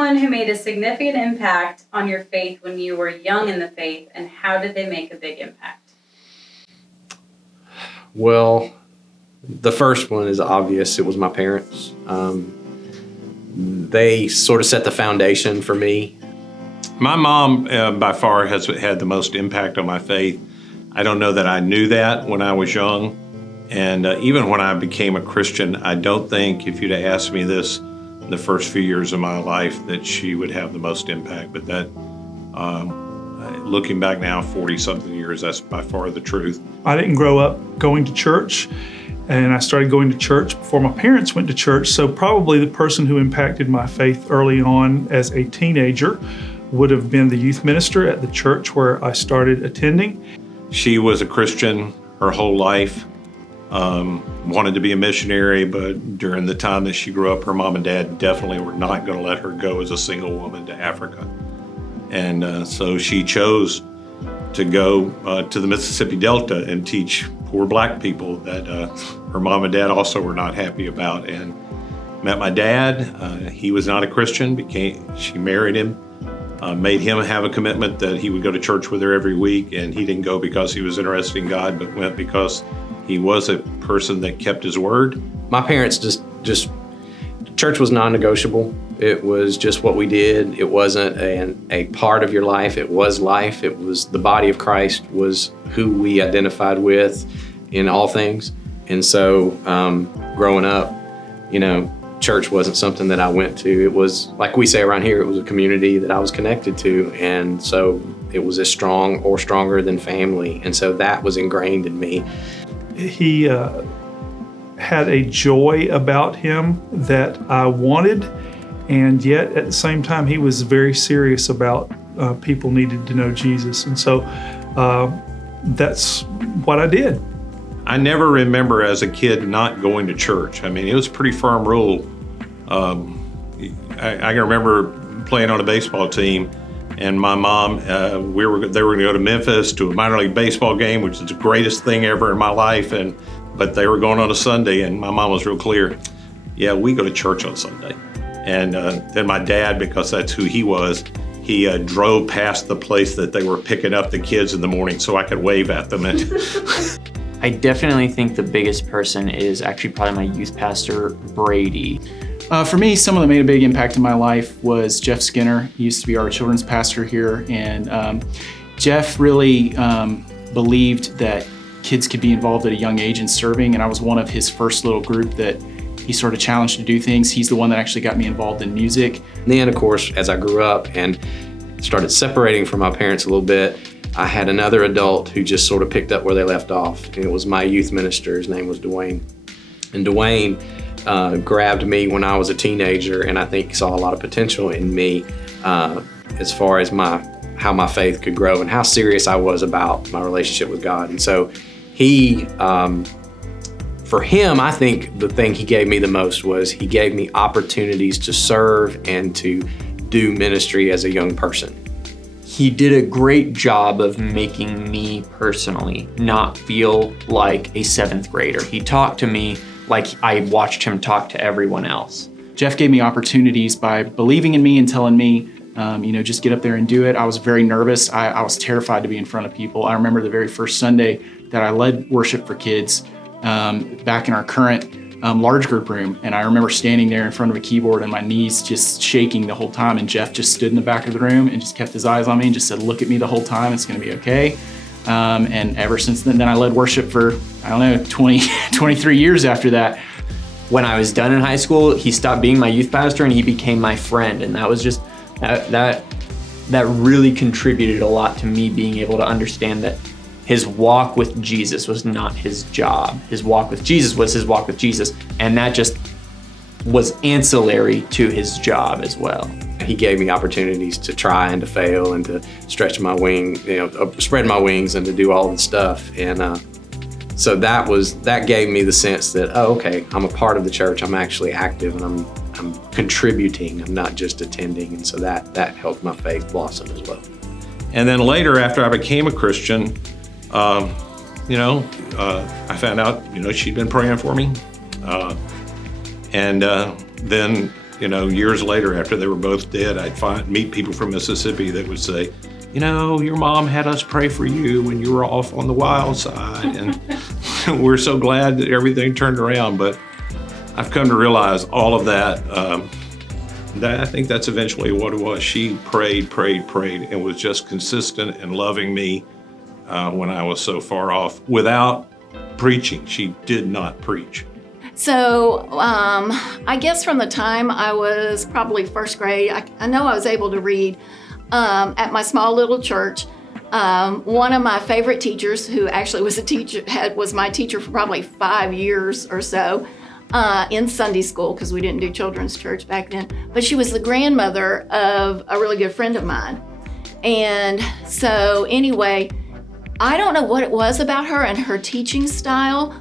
someone who made a significant impact on your faith when you were young in the faith, and how did they make a big impact? Well, the first one is obvious. It was my parents. They sort of set the foundation for me. My mom, by far, has had the most impact on my faith. I don't know that I knew that when I was young. And even when I became a Christian, I don't think if you'd have asked me this in the first few years of my life that she would have the most impact. But that, looking back now, 40-something years, that's by far the truth. I didn't grow up going to church, and I started going to church before my parents went to church. So probably the person who impacted my faith early on as a teenager would have been the youth minister at the church where I started attending. She was a Christian her whole life, wanted to be a missionary, but during the time that she grew up, her mom and dad definitely were not going to let her go as a single woman to Africa. And so she chose to go to the Mississippi Delta and teach poor black people that her mom and dad also were not happy about. And met my dad. He was not a Christian. She married him. Made him have a commitment that he would go to church with her every week, and he didn't go because he was interested in God, but went because he was a person that kept his word. My parents just church was non-negotiable. It was just what we did. It wasn't a part of your life. It was life. It was the body of Christ was who we identified with in all things. And so growing up, church wasn't something that I went to. It was, like we say around here, it was a community that I was connected to. And so it was as strong or stronger than family. And so that was ingrained in me. He had a joy about him that I wanted, and yet at the same time, he was very serious about people needed to know Jesus. And so that's what I did. I never remember as a kid not going to church. I mean, it was a pretty firm rule. I can remember playing on a baseball team, and my mom, they were going to go to Memphis to a minor league baseball game, which is the greatest thing ever in my life. But they were going on a Sunday, and my mom was real clear. Yeah, we go to church on Sunday. And then my dad, because that's who he was, he drove past the place that they were picking up the kids in the morning so I could wave at them. I definitely think the biggest person is actually probably my youth pastor, Brady. For me, someone that made a big impact in my life was Jeff Skinner. He used to be our children's pastor here, and Jeff really believed that kids could be involved at a young age in serving, and I was one of his first little group that he sort of challenged to do things. He's the one that actually got me involved in music. And then, of course, as I grew up and started separating from my parents a little bit, I had another adult who just sort of picked up where they left off, and it was my youth minister. His name was Dwayne. And Dwayne grabbed me when I was a teenager, and I think saw a lot of potential in me as far as how my faith could grow and how serious I was about my relationship with God. And so he, for him, I think the thing he gave me the most was he gave me opportunities to serve and to do ministry as a young person. He did a great job of making me personally not feel like a seventh grader. He talked to me like I watched him talk to everyone else. Jeff gave me opportunities by believing in me and telling me, just get up there and do it. I was very nervous. I was terrified to be in front of people. I remember the very first Sunday that I led worship for kids back in our current large group room. And I remember standing there in front of a keyboard and my knees just shaking the whole time. And Jeff just stood in the back of the room and just kept his eyes on me and just said, look at me the whole time. It's going to be okay. And ever since then I led worship for, 23 years after that. When I was done in high school, he stopped being my youth pastor and he became my friend. And that was just, that really contributed a lot to me being able to understand that his walk with Jesus was not his job. His walk with Jesus was his walk with Jesus. And that just was ancillary to his job as well. He gave me opportunities to try and to fail and to stretch my wing, spread my wings and to do all the stuff. And so that gave me the sense that, okay, I'm a part of the church. I'm actually active and I'm contributing. I'm not just attending. And so that helped my faith blossom as well. And then later, after I became a Christian, I found out, she'd been praying for me. And then Years later, after they were both dead, I'd meet people from Mississippi that would say, your mom had us pray for you when you were off on the wild side. And we're so glad that everything turned around. But I've come to realize all of that, I think that's eventually what it was. She prayed, and was just consistent in loving me when I was so far off without preaching. She did not preach. So I guess from the time I was probably first grade, I know I was able to read at my small little church. One of my favorite teachers, who actually was my teacher for probably 5 years or so in Sunday school, because we didn't do children's church back then. But she was the grandmother of a really good friend of mine. And so anyway, I don't know what it was about her and her teaching style,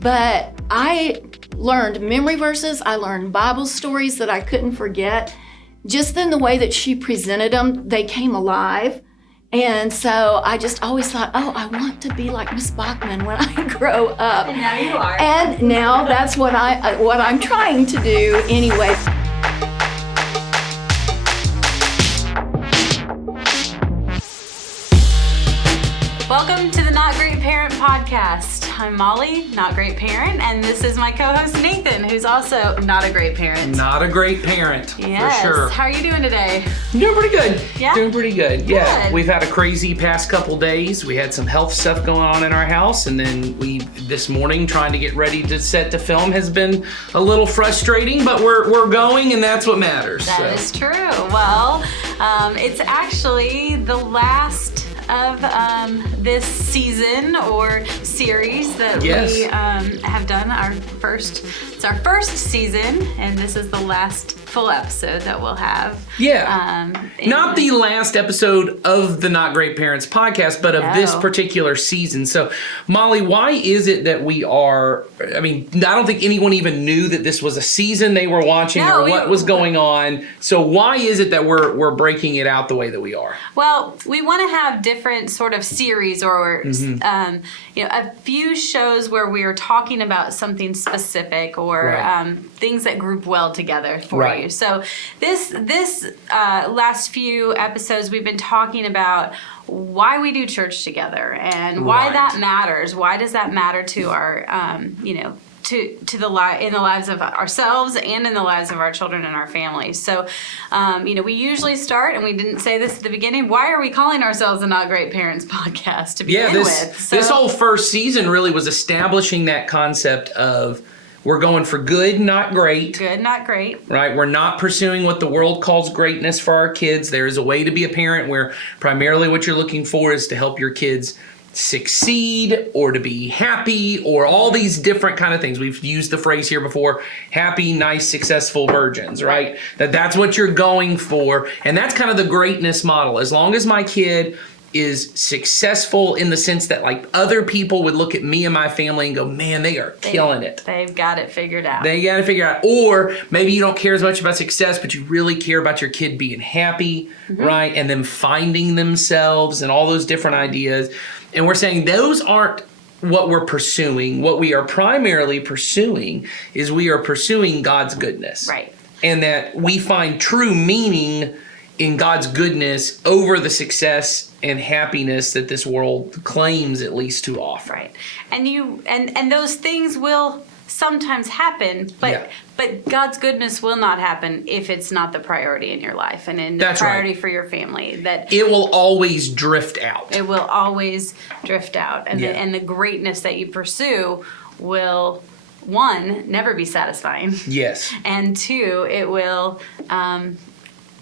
but I learned memory verses. I learned Bible stories that I couldn't forget. Just in the way that she presented them, they came alive. And so I just always thought, I want to be like Miss Bachman when I grow up. And now you are. And now that's what I'm trying to do anyway. Welcome to the Not Great Parent podcast. I'm Molly, not great parent, and this is my co-host Nathan, who's also not a great parent. Not a great parent, Yes. for sure. How are you doing today? I'm doing pretty good. Yeah? Doing pretty good. Yeah. Good. We've had a crazy past couple days. We had some health stuff going on in our house, and then this morning trying to get ready to set to film has been a little frustrating, but we're going, and that's what matters. That is true. Well, it's actually the last of this season or series that Yes. we have done. It's our first season, and this is the last full episode that we'll have. Yeah. Not the last episode of the Not Great Parents podcast, but of this No. particular season. So, Molly, why is it that I don't think anyone even knew that this was a season they were watching No, or what was going on. So why is it that we're breaking it out the way that we are? Well, we want to have different sort of series or a few shows where we are talking about something specific or Right. things that group well together for Right. you. So this last few episodes we've been talking about why we do church together and why Right. that matters. Why does that matter to our in the lives of ourselves and in the lives of our children and our families. So, we usually start, and we didn't say this at the beginning, why are we calling ourselves the Not Great Parents podcast to begin with? This whole first season really was establishing that concept of we're going for good, not great. Good, not great. Right? We're not pursuing what the world calls greatness for our kids. There is a way to be a parent where primarily what you're looking for is to help your kids succeed or to be happy or all these different kind of things. We've used the phrase here before, happy, nice, successful virgins, right? That's what you're going for. And that's kind of the greatness model. As long as my kid is successful in the sense that like other people would look at me and my family and go, man, they are killing it. They've got it figured out. They got to figure out. Or maybe you don't care as much about success, but you really care about your kid being happy, right? And them finding themselves and all those different ideas. And we're saying those aren't what we're pursuing. What we are primarily pursuing is we are pursuing God's goodness. Right. And that we find true meaning in God's goodness over the success and happiness that this world claims at least to offer. Right. And those things will sometimes happen, but God's goodness will not happen if it's not the priority in your life and in the That's priority right. for your family. That It will always drift out. it will always drift out, and Yeah. the greatness that you pursue will, one, never be satisfying, Yes. and two, it will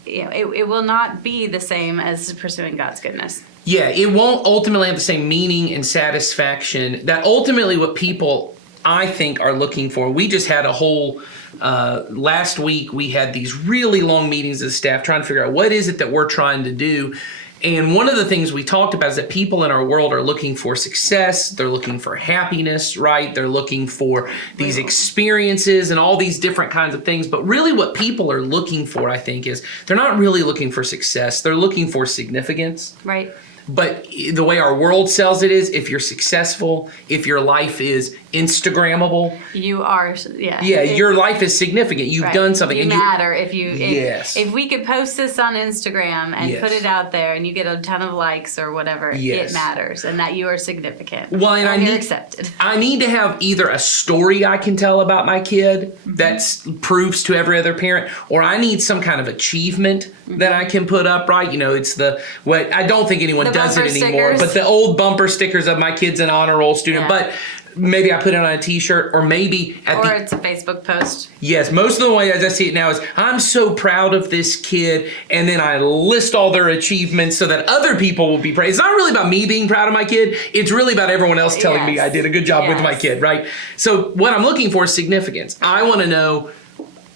it will not be the same as pursuing God's goodness. Yeah, it won't ultimately have the same meaning and satisfaction that ultimately what people, I think, are looking for. We just had a whole, last week we had these really long meetings as staff trying to figure out what is it that we're trying to do. And one of the things we talked about is that people in our world are looking for success, they're looking for happiness, right? They're looking for these experiences and all these different kinds of things. But really what people are looking for, I think, is they're not really looking for success, they're looking for significance. Right. But the way our world sells it is if you're successful, if your life is Instagrammable. You are, yeah. Yeah, your life is significant. You've Right. done something. You and matter if Yes. if we could post this on Instagram and Yes. put it out there and you get a ton of likes or whatever, Yes. it matters and that you are significant. Well, and you're accepted. I need to have either a story I can tell about my kid that proves to every other parent, or I need some kind of achievement that I can put up, right? You know, it's what I don't think anyone The does it bumper anymore, stickers. but the old bumper stickers of my kid's an honor roll student, Yeah. but maybe I put it on a t-shirt, or maybe at Or the it's a Facebook post. Yes, most of the way as I see it now is I'm so proud of this kid, and then I list all their achievements so that other people will be praised. It's not really about me being proud of my kid. It's really about everyone else telling me Yes. I did a good job with my Yes. kid, right? So what I'm looking for is significance. I want to know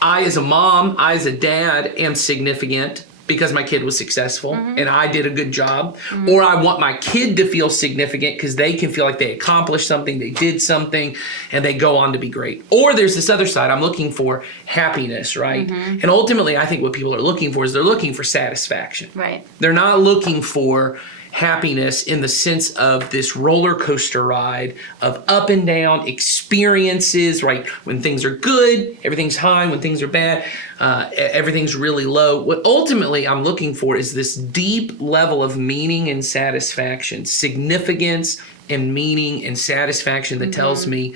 I as a mom, I as a dad am significant because my kid was successful and I did a good job. Or I want my kid to feel significant because they can feel like they accomplished something, they did something, and they go on to be great. Or there's this other side, I'm looking for happiness, right? And ultimately, I think what people are looking for is they're looking for satisfaction. Right. They're not looking for happiness in the sense of this roller coaster ride of up and down experiences, right? When things are good, everything's high. When things are bad, everything's really low. What ultimately I'm looking for is this deep level of meaning and satisfaction, significance and meaning and satisfaction that tells me,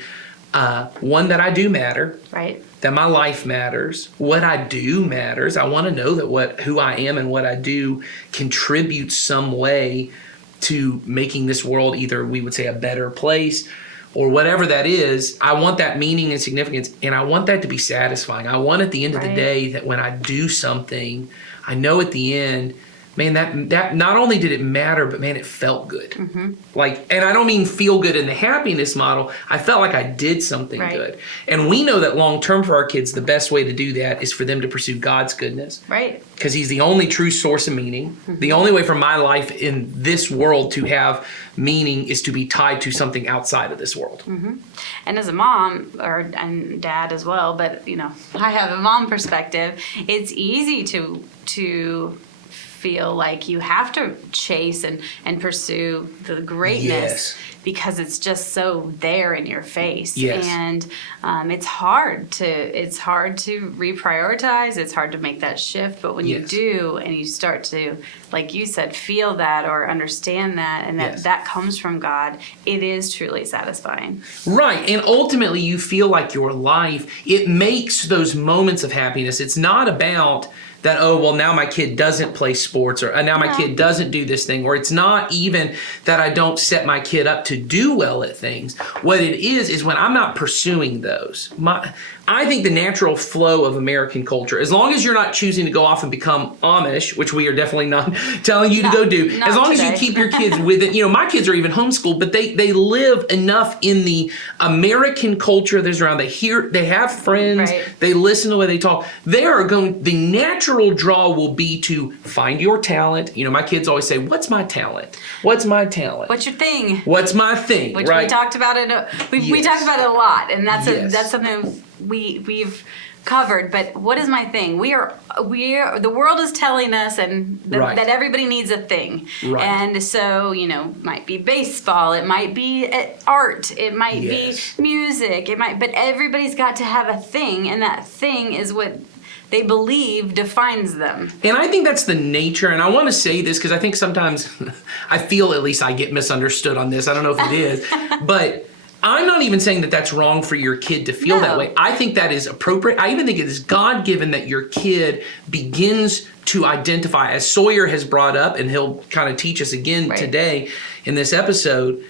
one, that I do matter, Right. that my life matters, what I do matters. I want to know that who I am and what I do contributes some way to making this world either, we would say, a better place or whatever that is. I want that meaning and significance, and I want that to be satisfying. I want at the end of the Right. day that when I do something, I know at the end, man, that not only did it matter, but man, it felt good. Like, and I don't mean feel good in the happiness model. I felt like I did something Right. good. And we know that long term for our kids, the best way to do that is for them to pursue God's goodness, Right. because He's the only true source of meaning. The only way for my life in this world to have meaning is to be tied to something outside of this world. And as a mom and dad as well, but I have a mom perspective. It's easy to feel like you have to chase and pursue the greatness Yes. because it's just so there in your face. Yes. And it's hard to reprioritize. It's hard to make that shift. But when you Yes. do, and you start to, like you said, feel that or understand that, and Yes. that comes from God, it is truly satisfying. Right. And ultimately, you feel like your life, it makes those moments of happiness. It's not about that, oh, well, now my kid doesn't play sports, or now my kid doesn't do this thing, or it's not even that I don't set my kid up to do well at things. What it is when I'm not pursuing those. I think the natural flow of American culture, as long as you're not choosing to go off and become Amish, which we are definitely not telling you to go do, not as long as today. you keep your kids with it. My kids are even homeschooled, but they live enough in the American culture that's around. They have friends, Right. they listen to the way they talk. The natural draw will be to find your talent. My kids always say, what's my talent? What's my talent? What's your thing? What's my thing? Which right? we talked about it. We Yes. talked about it a lot, and that's Yes. that's something we've covered. But what is my thing? We are the world is telling us Right. that everybody needs a thing, Right. and so might be baseball, it might be art, it might Yes. be music, but everybody's got to have a thing, and that thing is what they believe defines them. And I think that's the nature, and I want to say this because I think sometimes, I feel at least I get misunderstood on this. I don't know if it is, but I'm not even saying that that's wrong for your kid to feel that No. way. I think that is appropriate. I even think it is God-given that your kid begins to identify, as Sawyer has brought up, and he'll kind of teach us again Right. today in this episode.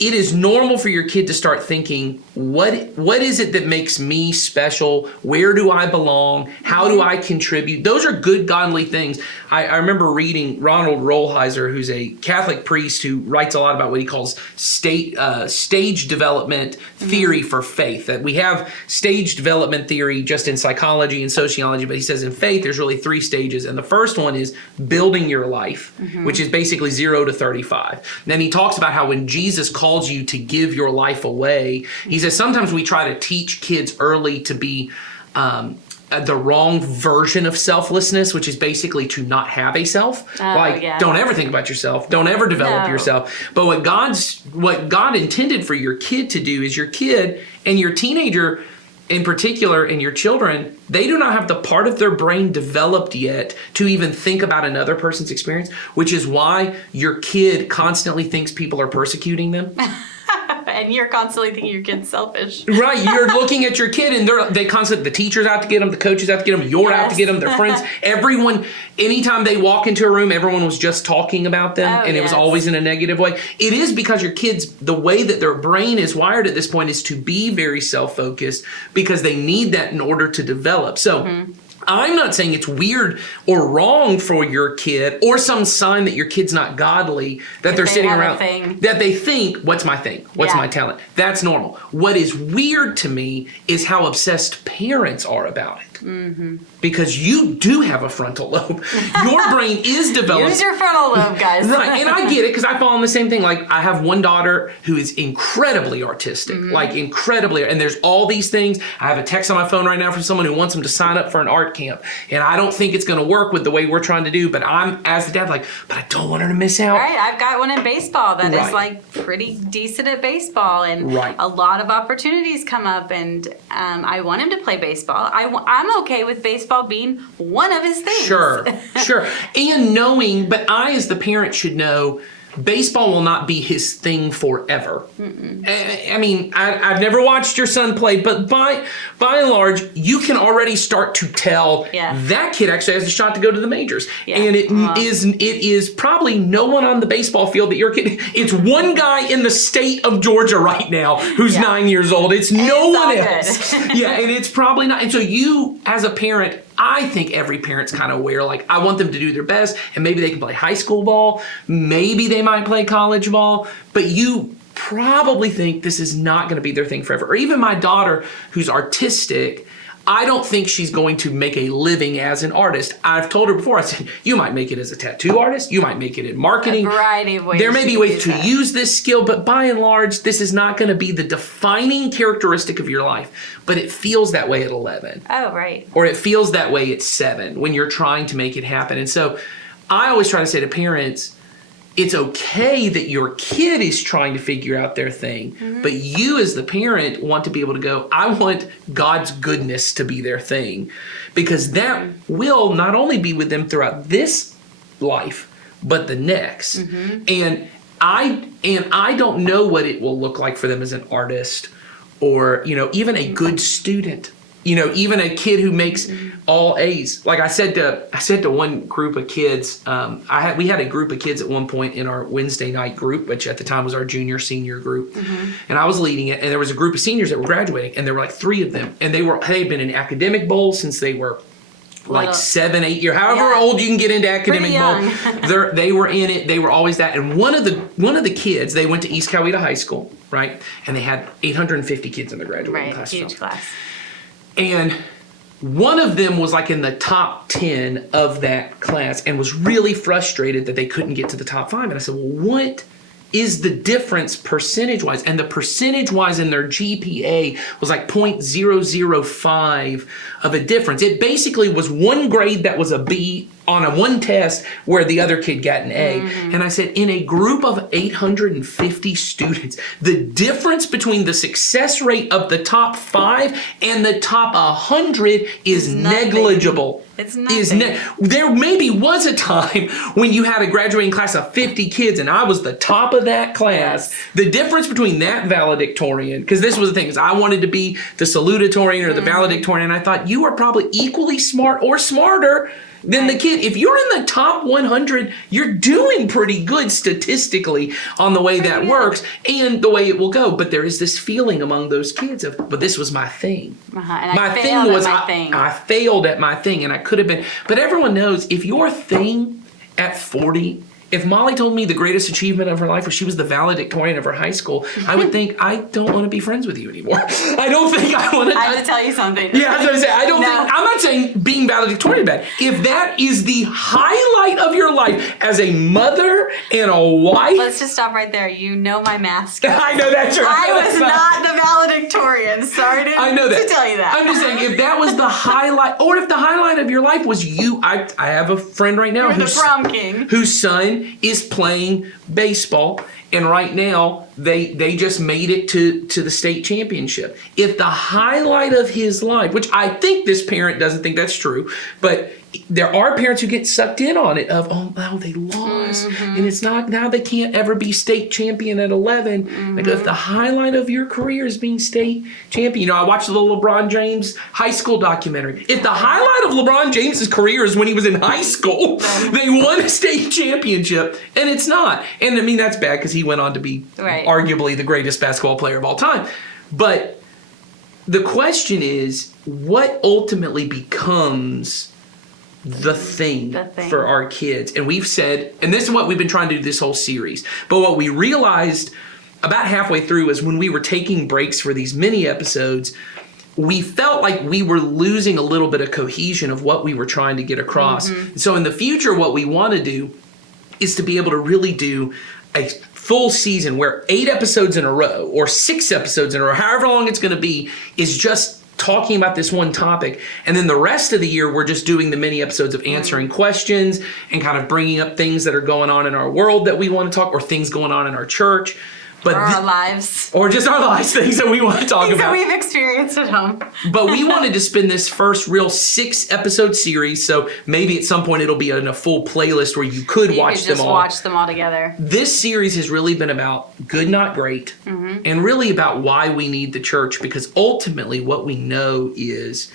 It is normal for your kid to start thinking, what is it that makes me special? Where do I belong? How do I contribute? Those are good godly things. I remember reading Ronald Rolheiser, who's a Catholic priest who writes a lot about what he calls stage development theory for faith. That we have stage development theory just in psychology and sociology, but he says in faith there's really 3 stages. And the first one is building your life, which is basically 0 to 35. Then he talks about how when Jesus calls you to give your life away, he says sometimes we try to teach kids early to be the wrong version of selflessness, which is basically to not have a self. yeah. Don't ever think about yourself. Don't ever develop No. yourself. But what God intended for your kid to do is your kid and your teenager in particular and your children, they do not have the part of their brain developed yet to even think about another person's experience, which is why your kid constantly thinks people are persecuting them. And you're constantly thinking your kid's selfish. Right, you're looking at your kid and they constantly, the teacher's out to get them, the coach is out to get them, you're out to get them, their friends, everyone, anytime they walk into a room, everyone was just talking about them and it was yes. always in a negative way. It is because your kids, the way that their brain is wired at this point is to be very self-focused because they need that in order to develop. So I'm not saying it's weird or wrong for your kid or some sign that your kid's not godly, that they're they sitting have a around, thing. that they think, what's my thing? What's Yeah. my talent? That's normal. What is weird to me is how obsessed parents are about it. Because you do have a frontal lobe. Your brain is developed. Use your frontal lobe, guys. Right, and I get it because I fall in the same thing. Like I have one daughter who is incredibly artistic, like incredibly, and there's all these things. I have a text on my phone right now from someone who wants them to sign up for an art camp, and I don't think it's going to work with the way we're trying to do. But I'm, as the dad, like, but I don't want her to miss out. Right, I've got one in baseball that Right. is like pretty decent at baseball, and Right. a lot of opportunities come up, and I want him to play baseball. I'm okay with baseball being one of his things. Sure, sure. And knowing, but I as the parent should know, baseball will not be his thing forever. I mean, I've never watched your son play, but by and large, you can already start to tell Yeah. that kid actually has a shot to go to the majors. Yeah. And it is probably no one on the baseball field that your kid, it's one guy in the state of Georgia right now who's Yeah. 9 years old. It's no it's all one good. else. Yeah, and it's probably not. And so you, as a parent, I think every parent's kind of aware, like, I want them to do their best, and maybe they can play high school ball, maybe they might play college ball, but you probably think this is not going to be their thing forever. Or even my daughter, who's artistic, I don't think she's going to make a living as an artist. I've told her before, I said, you might make it as a tattoo artist, you might make it in marketing. A variety of ways. There may be you ways use to that. use this skill, but by and large, this is not going to be the defining characteristic of your life. But it feels that way at 11. Oh, right. Or it feels that way at 7 when you're trying to make it happen. And so I always try to say to parents, it's okay that your kid is trying to figure out their thing, but you as the parent want to be able to go, I want God's goodness to be their thing, because that will not only be with them throughout this life, but the next. And I don't know what it will look like for them as an artist, or, you know, even a good student, you know, even a kid who makes all A's. Like I said to one group of kids, we had a group of kids at one point in our Wednesday night group, which at the time was our junior senior group, and I was leading it. And there was a group of seniors that were graduating, and there were like 3 of them, and they had been in academic bowl since they were like Well, 7, 8 years, however yeah. old you can get into academic Pretty bowl. They were in it. They were always that. And one of the kids, they went to East Coweta High School, right? And they had 850 kids in the graduating Right, class. huge class. And one of them was like in the top 10 of that class and was really frustrated that they couldn't get to the top 5. And I said, well, what is the difference percentage-wise? And the percentage-wise in their GPA was like 0.005 of a difference. It basically was one grade that was a B on one test where the other kid got an A. And I said, in a group of 850 students, the difference between the success rate of the top 5 and the top 100 is nothing. negligible. It's nothing. There maybe was a time when you had a graduating class of 50 kids and I was the top of that class. Yes. The difference between that valedictorian, because this was the thing, is I wanted to be the salutatorian or the valedictorian, and I thought you are probably equally smart or smarter than the kid. If you're in the top 100, you're doing pretty good statistically on the way that works and the way it will go. But there is this feeling among those kids of, but this was my thing. And My I thing failed was at my thing. I failed at my thing, and I could have been. But everyone knows if your thing at 40 If Molly told me the greatest achievement of her life was she was the valedictorian of her high school, I would think, I don't want to be friends with you anymore. I don't think I want to. I have to tell you something. Yeah, I was going to say, I don't No. think, I'm not saying being valedictorian bad. If that is the highlight of your life as a mother and a wife. Let's just stop right there. You know my math skills. I know that's right. I was not the valedictorian. Sorry to, I know that. to tell you that. I'm just saying, if that was the highlight, or if the highlight of your life was you, I have a friend right now You're the prom king. whose son is playing baseball, and right now they just made it to the state championship. If the highlight of his life, which I think this parent doesn't think that's true, but there are parents who get sucked in on it of, oh, now they lost, and it's not, now they can't ever be state champion at 11. Like, if the highlight of your career is being state champion, I watched the LeBron James high school documentary. If the highlight of LeBron James's career is when he was in high school, they won a state championship, and it's not. And I mean, that's bad because he went on to be arguably the greatest basketball player of all time. But the question is, what ultimately becomes the thing for our kids? And we've said, and this is what we've been trying to do this whole series, but what we realized about halfway through is when we were taking breaks for these mini episodes, we felt like we were losing a little bit of cohesion of what we were trying to get across. So in the future, what we want to do is to be able to really do a full season where 8 episodes in a row or 6 episodes in a row, however long it's going to be, is just talking about this one topic. And then the rest of the year, we're just doing the mini episodes of answering questions and kind of bringing up things that are going on in our world that we want to talk, or things going on in our church. But or our lives. Or just our lives, things that we want to talk Things about. that we've experienced at home. But we wanted to spend this first real 6-episode series, so maybe at some point it'll be in a full playlist where you could watch them all. Watch them all together. This series has really been about good, not great, and really about why we need the church, because ultimately what we know is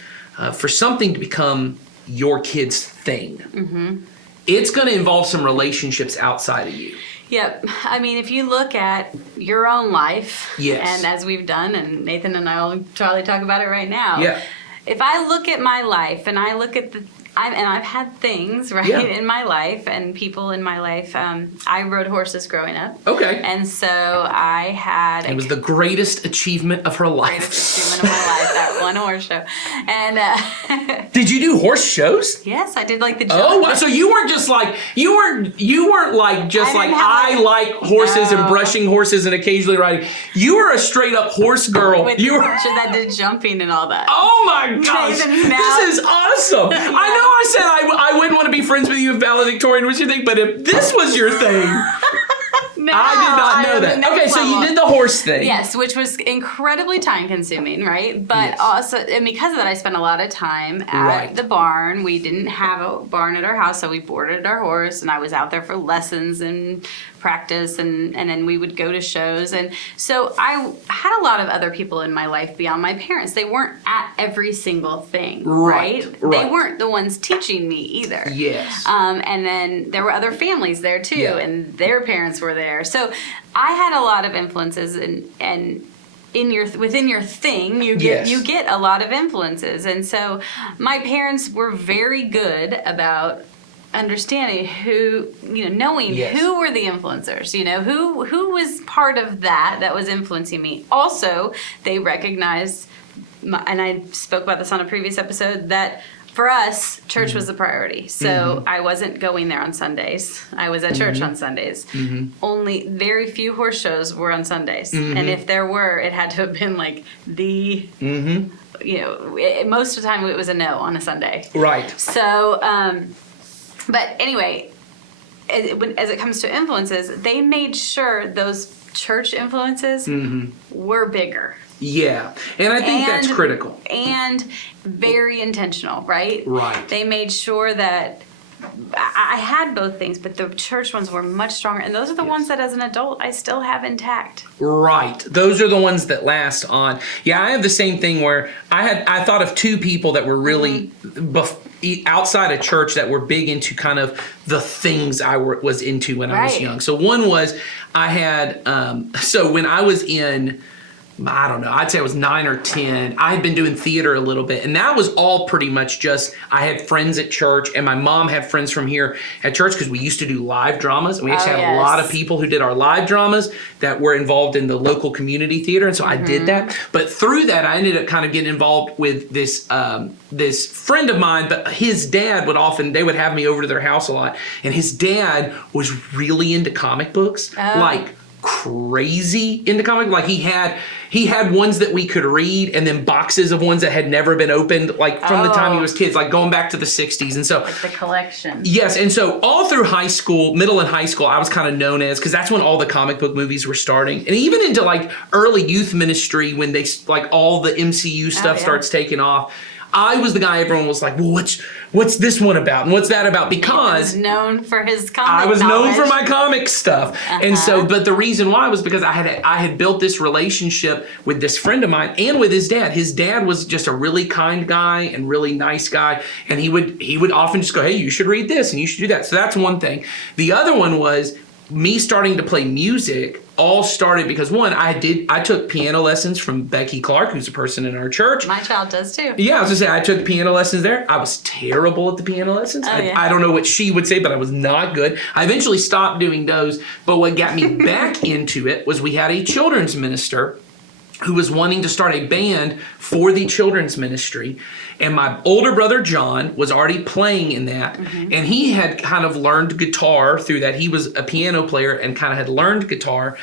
for something to become your kid's thing, it's going to involve some relationships outside of you. Yep. I mean, if you look at your own life, Yes. and as we've done, and Nathan and I will probably talk about it right now. Yeah. If I look at my life and I look at I've had things, right, Yeah. in my life and people in my life. I rode horses growing up. Okay. And so I had It was the greatest achievement of her life. greatest achievement of my life, that one horse show. And Did you do horse shows? yes, I did like the jump. Oh, wow. So you weren't just like you weren't like just I like didn't have, I like horses and No. brushing horses and occasionally riding. You were a straight up horse girl. With You were. that did jumping and all that. Oh my gosh! Nathan, now- This is awesome. I know I said I wouldn't want to be friends with you if valedictorian was your thing, but if this was your thing, No, I did not know am that. next Okay, so you level. did the horse thing. Yes, which was incredibly time consuming, right? But Yes. also, and because of that, I spent a lot of time at Right. the barn. We didn't have a barn at our house, so we boarded our horse, and I was out there for lessons and practice, and then we would go to shows. And so I had a lot of other people in my life beyond my parents. They weren't at every single thing, Right, right? right. They weren't the ones teaching me either. Yes. And then there were other families there too, Yeah. and their parents were there. So I had a lot of influences, and within your thing, you Yes. get a lot of influences. And so my parents were very good about understanding knowing Yes. who were the influencers, who was part of that was influencing me. Also, they recognized, and I spoke about this on a previous episode, that for us, church was the priority. So I wasn't going there on Sundays. I was at church on Sundays. Only very few horse shows were on Sundays. And if there were, it had to have been like most of the time it was a no on a Sunday. Right. So, but anyway, as it comes to influences, they made sure those church influences were bigger. Yeah, and I think that's critical. And very intentional, right? Right. They made sure that I had both things, but the church ones were much stronger. And those are the ones that as an adult I still have intact. Right. Those are the ones that last on. Yeah, I have the same thing where I thought of 2 people that were really outside of church that were big into kind of the things I was into when I was Right. young. So one was I had, so when I was in I don't know, I'd say I was 9 or 10. I had been doing theater a little bit, and that was all pretty much just, I had friends at church, and my mom had friends from here at church because we used to do live dramas, and we actually had a lot of people who did our live dramas that were involved in the local community theater, and so I did that. But through that, I ended up kind of getting involved with this this friend of mine, but his dad would often, they would have me over to their house a lot, and his dad was really into comic books, like crazy into comic. Like he had ones that we could read, and then boxes of ones that had never been opened, like from the time he was kids, like going back to the 60s. And so The collection. yes, and so all through high school, middle and high school, I was kind of known as, because that's when all the comic book movies were starting, and even into like early youth ministry when they like all the MCU stuff starts taking off. I was the guy everyone was like, well, what's this one about? And what's that about? Because He was known for his comic I was known for knowledge. my comic stuff. And so, but the reason why was because I had built this relationship with this friend of mine and with his dad. His dad was just a really kind guy and really nice guy. And he would often just go, hey, you should read this and you should do that. So that's one thing. The other one was me starting to play music. All started because one, I took piano lessons from Becky Clark, who's a person in our church. My child does too. Yeah, I was gonna say I took piano lessons there. I was terrible at the piano lessons. I don't know what she would say, but I was not good. I eventually stopped doing those. But what got me back into it was we had a children's minister who was wanting to start a band for the children's ministry. And my older brother, John, was already playing in that. And he had kind of learned guitar through that. He was a piano player and kind of had learned guitar.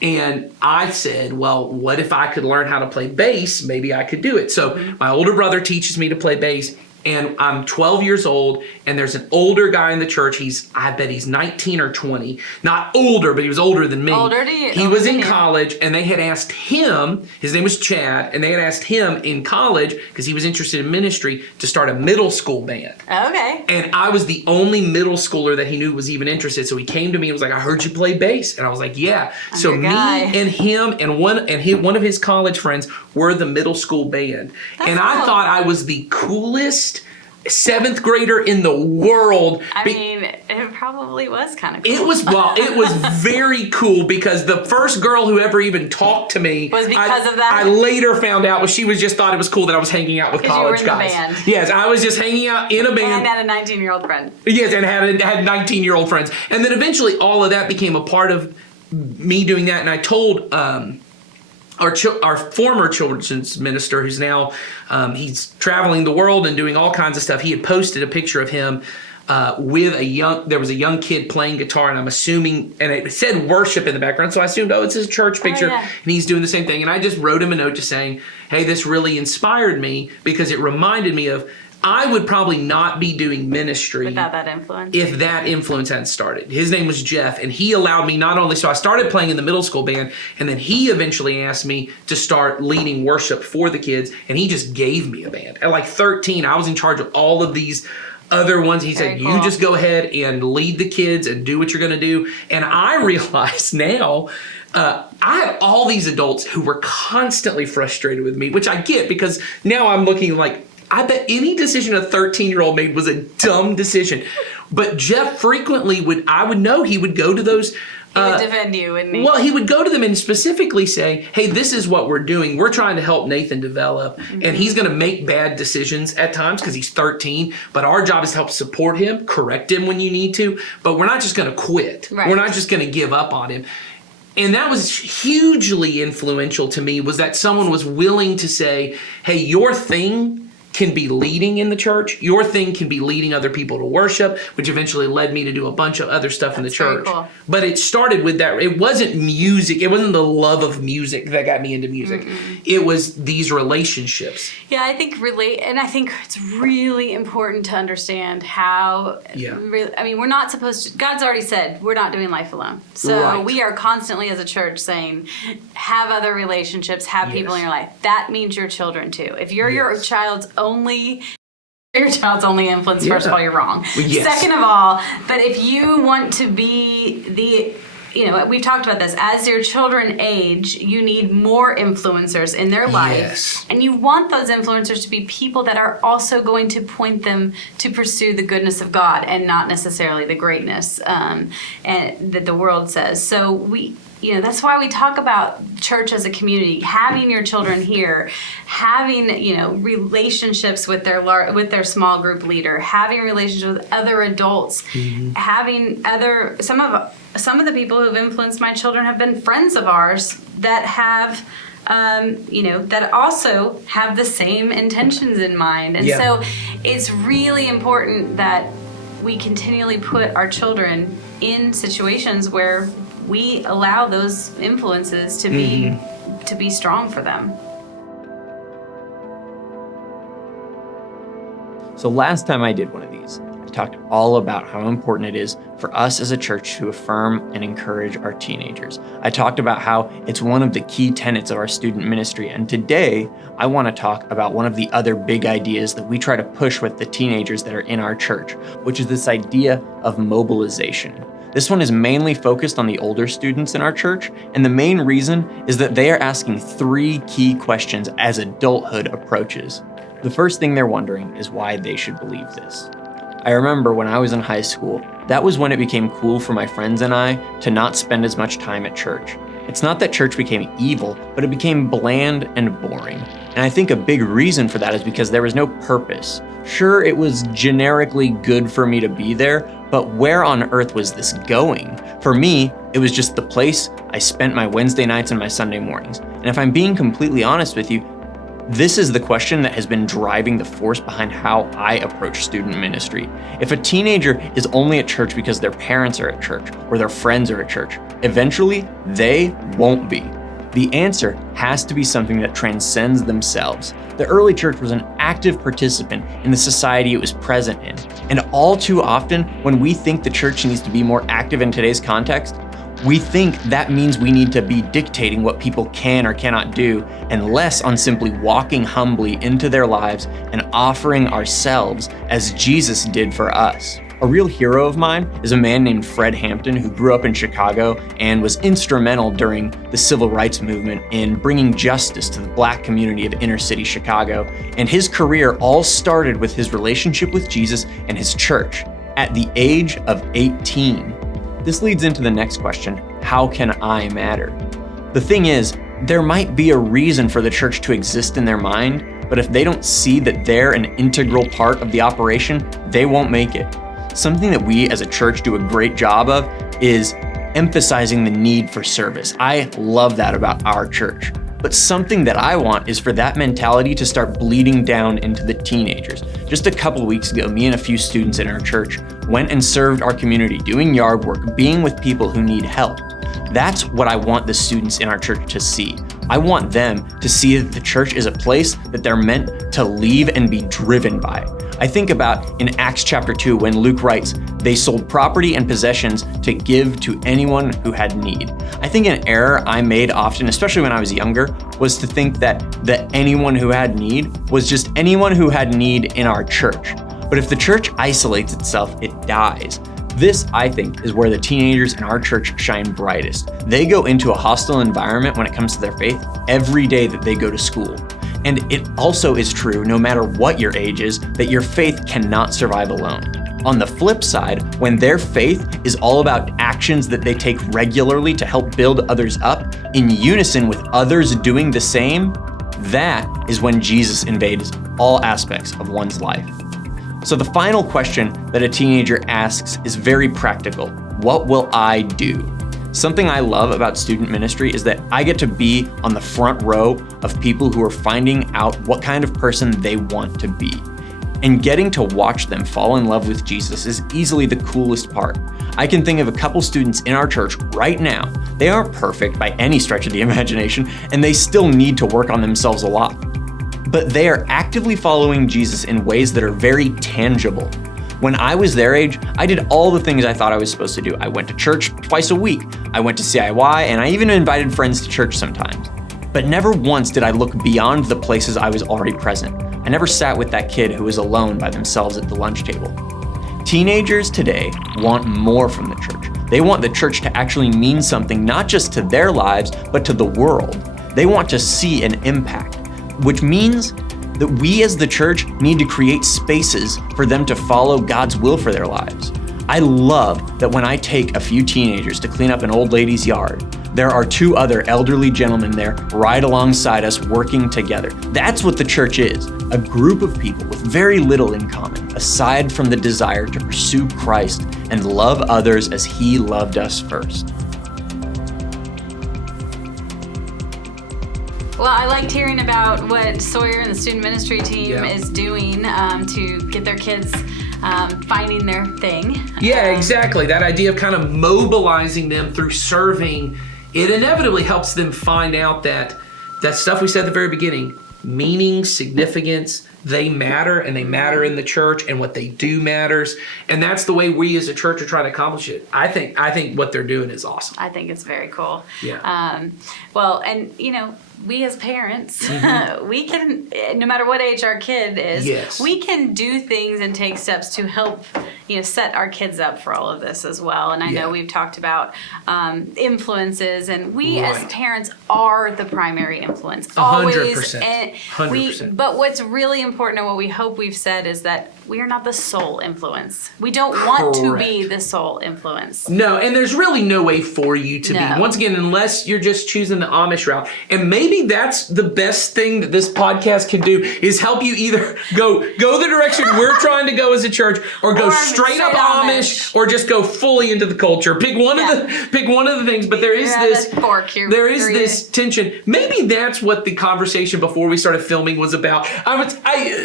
And I said, well, what if I could learn how to play bass? Maybe I could do it. So my older brother teaches me to play bass. And I'm 12 years old, and there's an older guy in the church. I bet he's 19 or 20. Not older, but he was older than me. Older to you. He was Older in than you. college, and they had asked him, his name was Chad, and they had asked him in college, because he was interested in ministry, to start a middle school band. Okay. And I was the only middle schooler that he knew was even interested. So he came to me and was like, I heard you play bass. And I was like, yeah. So your me guy. and him and one of his college friends were the middle school band. And I cool. thought I was the coolest 7th grader in the world. I mean, it probably was kind of cool. It was very cool because the first girl who ever even talked to me Was because of that? I later found out she just thought it was cool that I was hanging out with 'Cause you were college in the guys. band. Yes, I was just hanging out in a band. And had a 19-year-old friend. Yes, and had 19-year-old friends. And then eventually all of that became a part of me doing that. And I told our former children's minister, who's now, he's traveling the world and doing all kinds of stuff. He had posted a picture of him with there was a young kid playing guitar, and I'm assuming, and it said worship in the background, so I assumed, it's his church picture, yeah. and he's doing the same thing. And I just wrote him a note just saying, hey, this really inspired me because it reminded me of, I would probably not be doing ministry Without that influence. if that influence hadn't started. His name was Jeff, and he allowed me not only, so I started playing in the middle school band, and then he eventually asked me to start leading worship for the kids, and he just gave me a band. At like 13, I was in charge of all of these other ones. He said, Very cool. you just go ahead and lead the kids and do what you're gonna do. And I realize now, I had all these adults who were constantly frustrated with me, which I get because now I'm looking like, I bet any decision a 13-year-old made was a dumb decision. But Jeff frequently I would know he would go to those. He would defend you, wouldn't he? Well, he would go to them and specifically say, hey, this is what we're doing. We're trying to help Nathan develop. Mm-hmm. And he's going to make bad decisions at times because he's 13. But our job is to help support him, correct him when you need to. But we're not just going to quit. Right. We're not just going to give up on him. And that was hugely influential to me, was that someone was willing to say, hey, your thing can be leading in the church. Your thing can be leading other people to worship, which eventually led me to do a bunch of other stuff in the That's very church. cool. But it started with that. It wasn't music. It wasn't the love of music that got me into music. It was these relationships. Yeah, I think and I think it's really important to understand how. Yeah. I mean, we're not supposed to. God's already said we're not doing life alone. So Right. we are constantly as a church saying, have other relationships, have people in Yes. your life. That means your children too. If you're your Yes. child's only influence, first of all, you're wrong. Yes. Second of all, but if you want to be we've talked about this. As your children age, you need more influencers in their life. Yes. And you want those influencers to be people that are also going to point them to pursue the goodness of God and not necessarily the greatness and that the world says. So that's why we talk about church as a community, having your children here, having, relationships with their small group leader, having relationships with other adults, having some of the people who've influenced my children have been friends of ours that have that also have the same intentions in mind. And so it's really important that we continually put our children in situations where we allow those influences to be strong for them. So last time I did one of these, I talked all about how important it is for us as a church to affirm and encourage our teenagers. I talked about how it's one of the key tenets of our student ministry. And today, I want to talk about one of the other big ideas that we try to push with the teenagers that are in our church, which is this idea of mobilization. This one is mainly focused on the older students in our church, and the main reason is that they are asking 3 key questions as adulthood approaches. The first thing they're wondering is why they should believe this. I remember when I was in high school, that was when it became cool for my friends and I to not spend as much time at church. It's not that church became evil, but it became bland and boring. And I think a big reason for that is because there was no purpose. Sure, it was generically good for me to be there, but where on earth was this going? For me, it was just the place I spent my Wednesday nights and my Sunday mornings. And if I'm being completely honest with you, this is the question that has been driving the force behind how I approach student ministry. If a teenager is only at church because their parents are at church or their friends are at church, eventually they won't be. The answer has to be something that transcends themselves. The early church was an active participant in the society it was present in. And all too often, when we think the church needs to be more active in today's context, we think that means we need to be dictating what people can or cannot do, and less on simply walking humbly into their lives and offering ourselves as Jesus did for us. A real hero of mine is a man named Fred Hampton, who grew up in Chicago and was instrumental during the civil rights movement in bringing justice to the Black community of inner city Chicago. And his career all started with his relationship with Jesus and his church at the age of 18. This leads into the next question: how can I matter? The thing is, there might be a reason for the church to exist in their mind, but if they don't see that they're an integral part of the operation, they won't make it. Something that we as a church do a great job of is emphasizing the need for service. I love that about our church. But something that I want is for that mentality to start bleeding down into the teenagers. Just a couple weeks ago, me and a few students in our church went and served our community, doing yard work, being with people who need help. That's what I want the students in our church to see. I want them to see that the church is a place that they're meant to leave and be driven by. I think about in Acts chapter 2 when Luke writes, they sold property and possessions to give to anyone who had need. I think an error I made often, especially when I was younger, was to think that anyone who had need was just anyone who had need in our church. But if the church isolates itself, it dies. This, I think, is where the teenagers in our church shine brightest. They go into a hostile environment when it comes to their faith every day that they go to school. And it also is true, no matter what your age is, that your faith cannot survive alone. On the flip side, when their faith is all about actions that they take regularly to help build others up, in unison with others doing the same, that is when Jesus invades all aspects of one's life. So the final question that a teenager asks is very practical. What will I do? Something I love about student ministry is that I get to be on the front row of people who are finding out what kind of person they want to be. And getting to watch them fall in love with Jesus is easily the coolest part. I can think of a couple students in our church right now. They aren't perfect by any stretch of the imagination, and they still need to work on themselves a lot. But they are actively following Jesus in ways that are very tangible. When I was their age, I did all the things I thought I was supposed to do. I went to church twice a week. I went to CIY, and I even invited friends to church sometimes. But never once did I look beyond the places I was already present. I never sat with that kid who was alone by themselves at the lunch table. Teenagers today want more from the church. They want the church to actually mean something, not just to their lives, but to the world. They want to see an impact, which means that we as the church need to create spaces for them to follow God's will for their lives. I love that when I take a few teenagers to clean up an old lady's yard, there are 2 other elderly gentlemen there right alongside us working together. That's what the church is, a group of people with very little in common, aside from the desire to pursue Christ and love others as he loved us first. Well, I liked hearing about what Sawyer and the student ministry team Yeah. is doing to get their kids finding their thing. Yeah, exactly. That idea of kind of mobilizing them through serving, it inevitably helps them find out that stuff we said at the very beginning, meaning, significance, they matter, and they matter in the church, and what they do matters. And that's the way we as a church are trying to accomplish it. I think what they're doing is awesome. I think it's very cool. Yeah. Well, and we as parents, we can, no matter what age our kid is, Yes. we can do things and take steps to help, set our kids up for all of this as well. And I know Yeah. we've talked about influences, and we as Right. parents are the primary influence. 100%. And 100%. but what's really important and what we hope we've said is that we are not the sole influence. We don't want to be Correct. the sole influence. No, and there's really no way for you to No. be. Once again, unless you're just choosing the Amish route. And maybe that's the best thing that this podcast can do is help you either go the direction we're trying to go as a church, or go Or straight up straight Amish, or just go fully into the culture. Pick one of the things. But there is You're at this a fork. You're this tension. Maybe that's what the conversation before we started filming was about.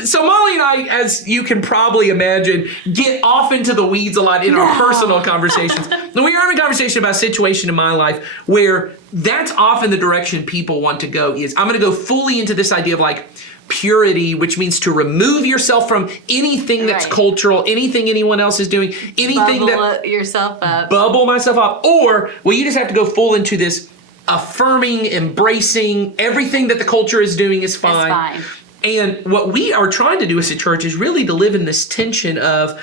So Molly and I, as you can probably imagine, get off into the weeds a lot in our personal conversations. And we are having a conversation about a situation in my life where that's often the direction people want to go is, I'm going to go fully into this idea of like purity, which means to remove yourself from anything that's Right. cultural, anything anyone else is doing, anything Bubble yourself up. bubble myself up. Or, well, you just have to go full into this affirming, embracing everything that the culture is doing is fine. fine. And what we are trying to do as a church is really to live in this tension of,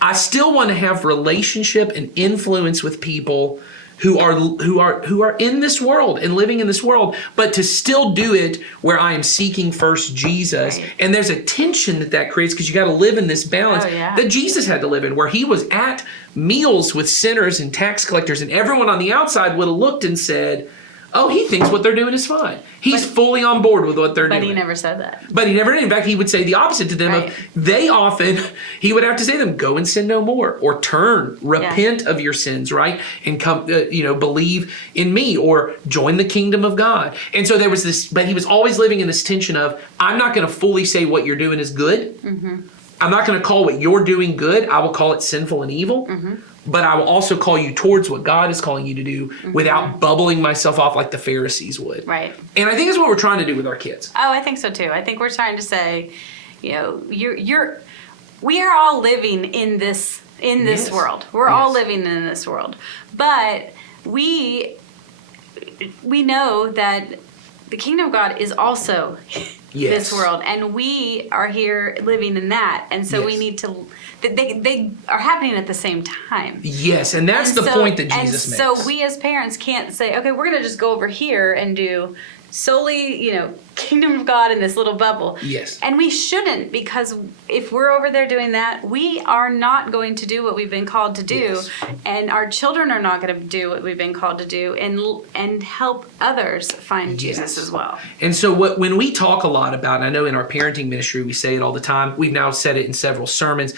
I still want to have relationship and influence with people who are in this world and living in this world, but to still do it where I am seeking first Jesus. Right. And there's a tension that creates, because you got to live in this balance Oh, yeah. that Jesus had to live in, where he was at meals with sinners and tax collectors, and everyone on the outside would have looked and said, oh, he thinks what they're doing is fine. He's fully on board with what they're doing. But he never said that. But he never did. In fact, he would say the opposite to them. Right. He would have to say to them, go and sin no more, or turn, repent of your sins, right? And come, believe in me, or join the kingdom of God. And so there was this, but he was always living in this tension of, I'm not going to fully say what you're doing is good. Mm-hmm. I'm not going to call what you're doing good. I will call it sinful and evil. Mm-hmm. But I will also call you towards what God is calling you to do without bubbling myself off like the Pharisees would. Right. And I think that's what we're trying to do with our kids. Oh, I think so too. I think we're trying to say, we are all living in this Yes. world. We're all Yes. living in this world. But we know that the kingdom of God is also Yes. this world, and we are here living in that. And so we Yes. need to, they are happening at the same time. Yes, and that's the point that Jesus makes. So we as parents can't say, okay, we're going to just go over here and do solely, kingdom of God in this little bubble. Yes. And we shouldn't, because if we're over there doing that, we are not going to do what we've been called to do. Yes. And our children are not going to do what we've been called to do and help others find Jesus Yes. as well. And so when we talk a lot about, and I know in our parenting ministry we say it all the time, we've now said it in several sermons,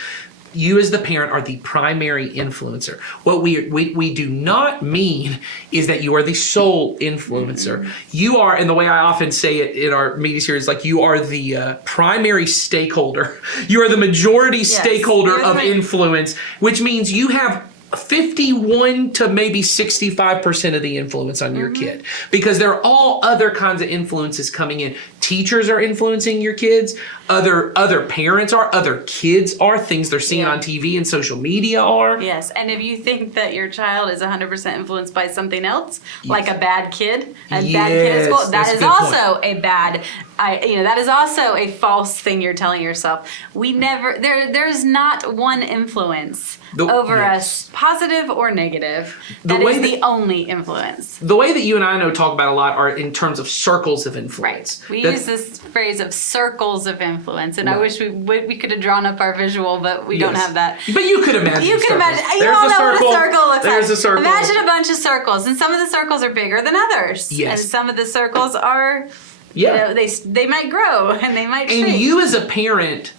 you as the parent are the primary influencer. What we do not mean is that you are the sole influencer. Mm-hmm. You are, and the way I often say it in our media series, like you are the primary stakeholder. You are the majority stakeholder You're the of ma- influence, which means you have 51 to maybe 65% of the influence on your kid, because there are all other kinds of influences coming in. Teachers are influencing your kids, other parents are, other kids are, things they're seeing on TV and social media are. Yes, and if you think that your child is 100% influenced by something else, like a bad kid, bad kid at school, Yes, that that's a is good also a bad, that is also a false thing you're telling yourself. There's not one influence over us, positive or negative. That way is the only influence. The way that you and I know talk about a lot are in terms of circles of influence. Right. We That use this phrase of circles of influence, and I wish we could have drawn up our visual, but we don't Yes. have that. But you could imagine. You can circles. imagine. You There's all a know circle. what a circle looks There's like. a circle. Imagine a bunch of circles, and some of the circles are bigger than others. Yes. And some of the circles are, Yeah. they might grow and they might And shrink. you as a parent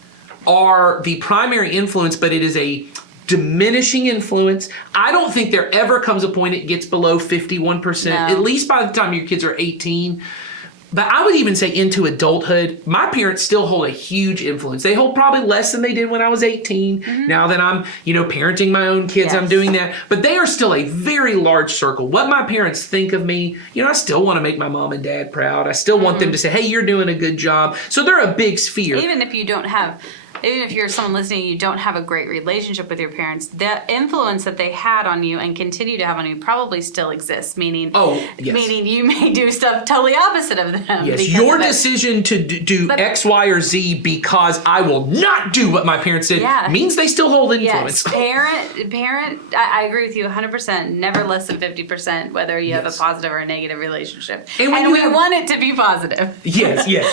are the primary influence, but it is a diminishing influence. I don't think there ever comes a point it gets below 51%, No. at least by the time your kids are 18. But I would even say into adulthood, my parents still hold a huge influence. They hold probably less than they did when I was 18. Now that I'm, parenting my own kids, I'm Yes. doing that. But they are still a very large circle. What my parents think of me, I still want to make my mom and dad proud. I still want them to say, hey, you're doing a good job. So they're a big sphere. Even if you're someone listening and you don't have a great relationship with your parents, the influence that they had on you and continue to have on you probably still exists. Meaning, Yes. meaning you may do stuff totally opposite of them. Yes, because your of it. decision to do But- X, Y, or Z because I will not do what my parents did Yeah. means they still hold influence. Yes, parent. I agree with you 100%. Never less than 50%, whether you have Yes. a positive or a negative relationship. And And, when you we have- want it to be positive. Yes, yes.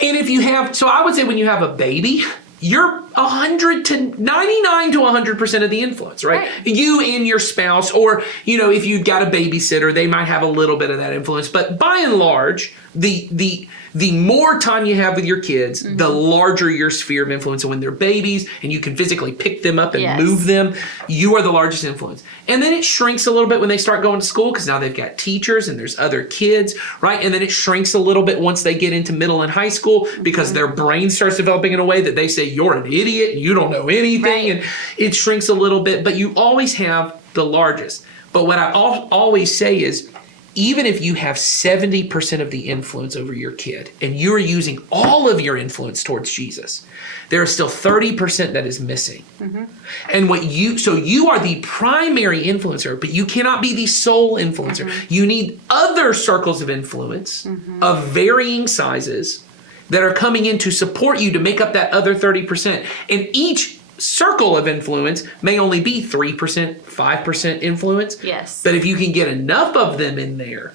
And if you have, so I would say when you have a baby, you're 100 to 99 to 100% of the influence, right? Right. You and your spouse, or, if you've got a babysitter, they might have a little bit of that influence. But by and large, the more time you have with your kids, the larger your sphere of influence. And when they're babies and you can physically pick them up and Yes. move them, you are the largest influence. And then it shrinks a little bit when they start going to school because now they've got teachers and there's other kids, right? And then it shrinks a little bit once they get into middle and high school because their brain starts developing in a way that they say, you're an idiot, you don't know anything. Right. And it shrinks a little bit, but you always have the largest. But what I always say is, even if you have 70% of the influence over your kid and you're using all of your influence towards Jesus, there is still 30% that is missing. And so you are the primary influencer, but you cannot be the sole influencer. You need other circles of influence of varying sizes that are coming in to support you to make up that other 30%. And each circle of influence may only be 3%, 5% influence. Yes. But if you can get enough of them in there,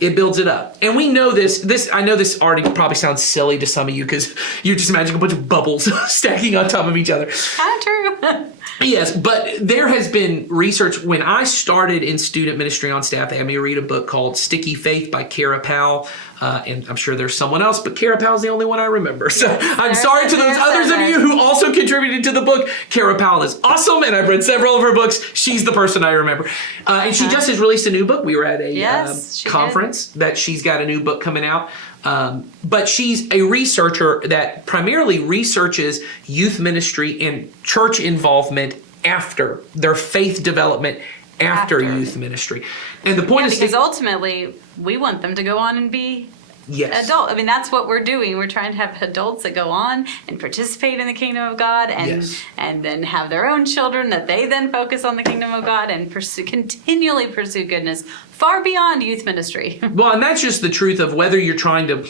it builds it up. And we know this, I know this already probably sounds silly to some of you because you're just imagining a bunch of bubbles stacking on top of each other. Kind of true. Yes, but there has been research. When I started in student ministry on staff, they had me read a book called Sticky Faith by Kara Powell. And I'm sure there's someone else, but Kara Powell's the only one I remember. So I'm sorry to those there's others of others. you who also contributed to the book. Kara Powell is awesome, and I've read several of her books. She's the person I remember. And she just has released a new book. We were at a Yes, she conference that she's got a new book coming out. But she's a researcher that primarily researches youth ministry and church involvement after their faith development after youth ministry. And the point is Because ultimately, we want them to go on and be yes. adult. I mean, that's what we're doing. We're trying to have adults that go on and participate in the kingdom of God, and Yes. and then have their own children that they then focus on the kingdom of God and continually pursue goodness far beyond youth ministry. Well, and that's just the truth of whether you're trying to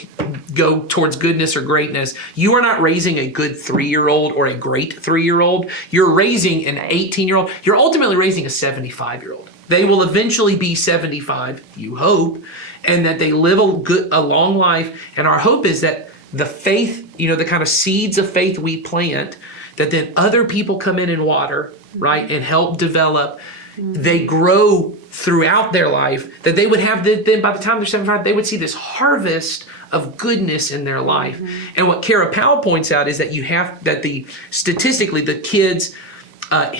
go towards goodness or greatness. You are not raising a good 3-year-old or a great 3-year-old. You're raising an 18-year-old. You're ultimately raising a 75-year-old. They will eventually be 75, you hope, and that they live a long life. And our hope is that the faith, the kind of seeds of faith we plant, that then other people come in and water, right, and help develop. They grow throughout their life, that they would have, then by the time they're 75, they would see this harvest of goodness in their life. And what Kara Powell points out is that statistically, the kids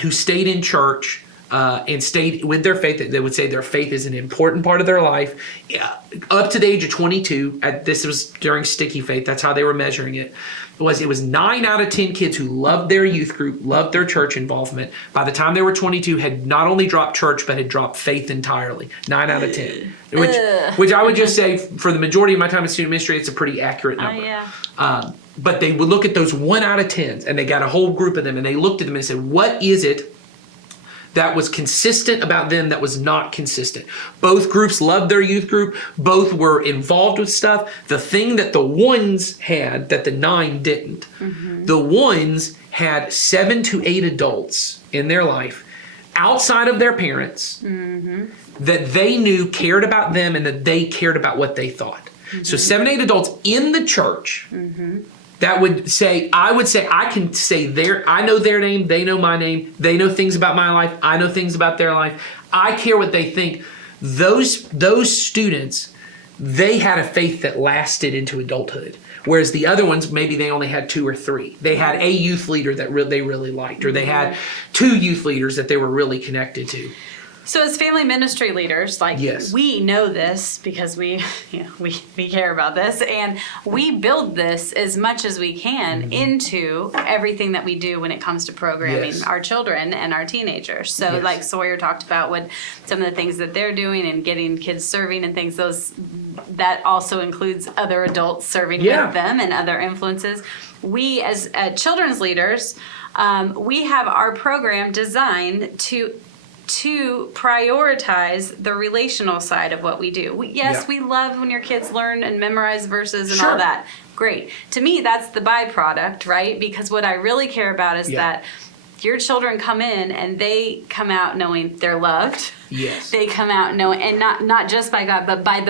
who stayed in church and stayed with their faith, they would say their faith is an important part of their life. Up to the age of 22, this was during Sticky Faith, that's how they were measuring it. It was 9 out of 10 kids who loved their youth group, loved their church involvement. By the time they were 22, had not only dropped church, but had dropped faith entirely. 9 out of 10. Which I would just say, for the majority of my time in student ministry, it's a pretty accurate number. Yeah. But they would look at those 1 out of 10s, and they got a whole group of them, and they looked at them and said, what is it that was consistent about them that was not consistent? Both groups loved their youth group. Both were involved with stuff. The thing that the ones had that the 9 didn't, the ones had 7 to 8 adults in their life outside of their parents that they knew cared about them and that they cared about what they thought. So 7 to 8 adults in the church that would say, I can say I know their name, they know my name, they know things about my life, I know things about their life. I care what they think. Those students, they had a faith that lasted into adulthood. Whereas the other ones, maybe they only had 2 or 3. They had a youth leader that they really liked, or they had 2 youth leaders that they were really connected to. So as family ministry leaders, like Yes. we know this because we care about this, and we build this as much as we can into everything that we do when it comes to programming Yes. our children and our teenagers. So Yes. like Sawyer talked about what some of the things that they're doing and getting kids serving and things, that also includes other adults serving Yeah. with them and other influences. We as children's leaders, we have our program designed to prioritize the relational side of what we do. We love when your kids learn and memorize verses and all Sure. that. Great. To me, that's the byproduct, right? Because what I really care about is that your children come in and they come out knowing they're loved. Yes. They come out knowing, and not just by God, but by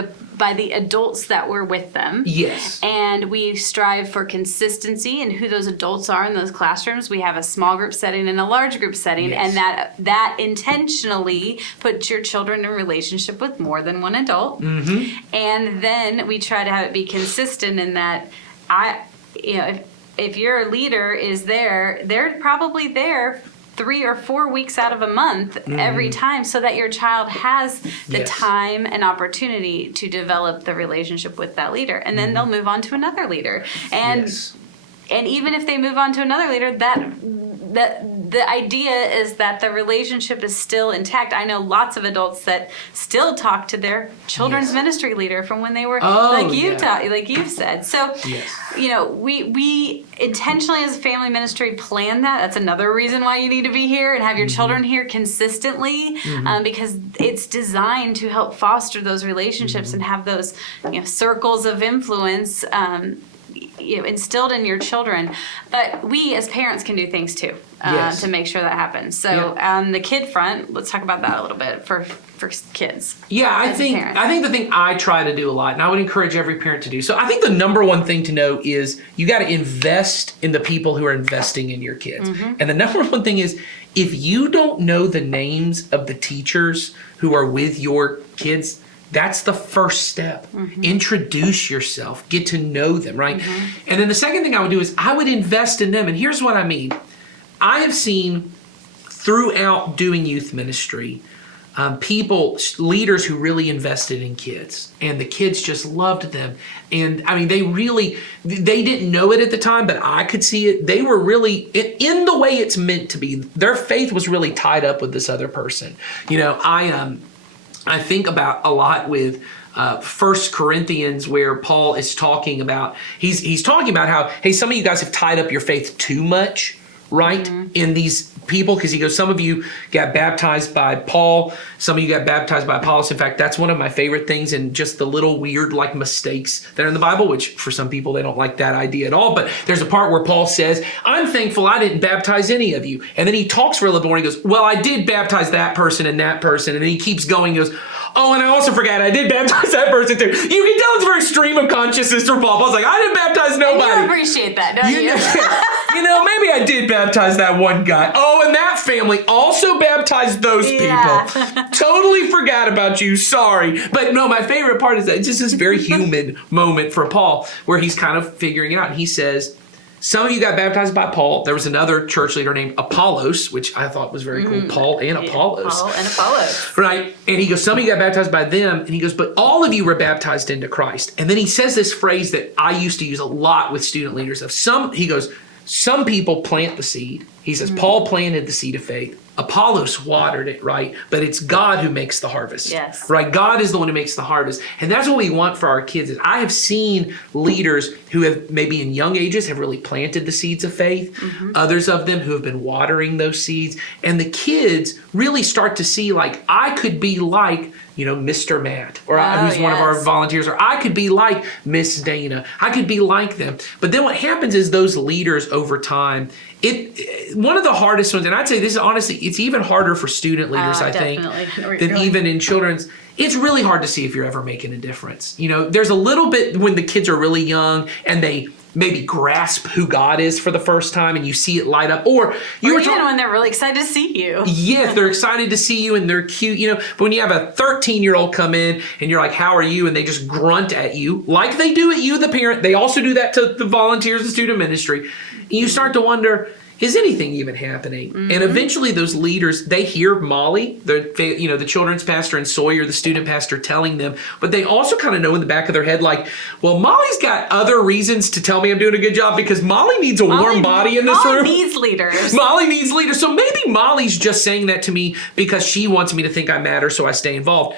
the adults that were with them. Yes. And we strive for consistency in who those adults are in those classrooms. We have a small group setting and a large group setting, Yes. and that intentionally puts your children in relationship with more than one adult. Mm-hmm. And then we try to have it be consistent in that if your leader is there, they're probably there 3 or 4 weeks out of a month every time, so that your child has the Yes. time and opportunity to develop the relationship with that leader, and then they'll move on to another leader. And Yes. and even if they move on to another leader, that the idea is that the relationship is still intact. I know lots of adults that still talk to their children's Yes. ministry leader from when they were Oh, like you've said. So, Yes. we intentionally as a family ministry plan that. That's another reason why you need to be here and have your children here consistently, because it's designed to help foster those relationships and have those circles of influence instilled in your children. But we as parents can do things too Yes. to make sure that happens. So on the kid front, let's talk about that a little bit for kids. Yeah, I as a think parent. the thing I try to do a lot, and I would encourage every parent to do. So I think the number one thing to know is you got to invest in the people who are investing in your kids. And the number one thing is, if you don't know the names of the teachers who are with your kids, that's the first step. Introduce yourself, get to know them, right? And then the second thing I would do is I would invest in them. And here's what I mean. I have seen throughout doing youth ministry, leaders who really invested in kids, and the kids just loved them. And I mean, they didn't know it at the time, but I could see it. They were really, in the way it's meant to be, their faith was really tied up with this other person. I think about a lot with 1 Corinthians, where Paul is talking about, he's talking about how, hey, some of you guys have tied up your faith too much, right, in these people, because he goes, some of you got baptized by Paul, some of you got baptized by Apollos. In fact, that's one of my favorite things, and just the little weird mistakes that are in the Bible, which for some people, they don't like that idea at all. But there's a part where Paul says, I'm thankful I didn't baptize any of you. And then he talks for a little bit more, and he goes, well, I did baptize that person and that person. And then he keeps going, he goes, oh, and I also forgot I did baptize that person too. You can tell it's a very stream of consciousness for Paul. Paul's like, I didn't baptize nobody. And you appreciate that, don't you? Maybe I did baptize that one guy. Oh, and that family also baptized those people. Totally forgot about you. Sorry. But no, my favorite part is that it's just this very human moment for Paul where he's kind of figuring it out. And he says, some of you got baptized by Paul. There was another church leader named Apollos, which I thought was very cool. Paul and Apollos. Paul and Apollos. Right. And he goes, some of you got baptized by them. And he goes, but all of you were baptized into Christ. And then he says this phrase that I used to use a lot with student leaders. He goes, some people plant the seed. He says, Paul planted the seed of faith. Apollos watered it, right? But it's God who makes the harvest. Yes. Right? God is the one who makes the harvest. And that's what we want for our kids. Is I have seen leaders who have maybe in young ages have really planted the seeds of faith. Others of them who have been watering those seeds. And the kids really start to see, I could be like, Mr. Matt, or who's one of our volunteers, or I could be like Miss Dana. I could be like them. But then what happens is those leaders over time, one of the hardest ones, and I'd say this is honestly, it's even harder for student leaders, I think, definitely. I know where than you're going. even in children's. It's really hard to see if you're ever making a difference. There's a little bit when the kids are really young and they maybe grasp who God is for the first time and you see it light up. Or you Or were even talking. when they're really excited to see you. Yes, they're excited to see you and they're cute, But when you have a 13-year-old come in and you're like, "How are you?" and they just grunt at you like they do at you, the parent. They also do that to the volunteers and student ministry. And you start to wonder, is anything even happening? And eventually those leaders, they hear Molly, the children's pastor, and Sawyer, the student pastor, telling them, but they also kind of know in the back of their head, like, well, Molly's got other reasons to tell me I'm doing a good job because Molly needs a warm body in this room. Molly needs leaders. Molly needs leaders. So maybe Molly's just saying that to me because she wants me to think I matter, so I stay involved.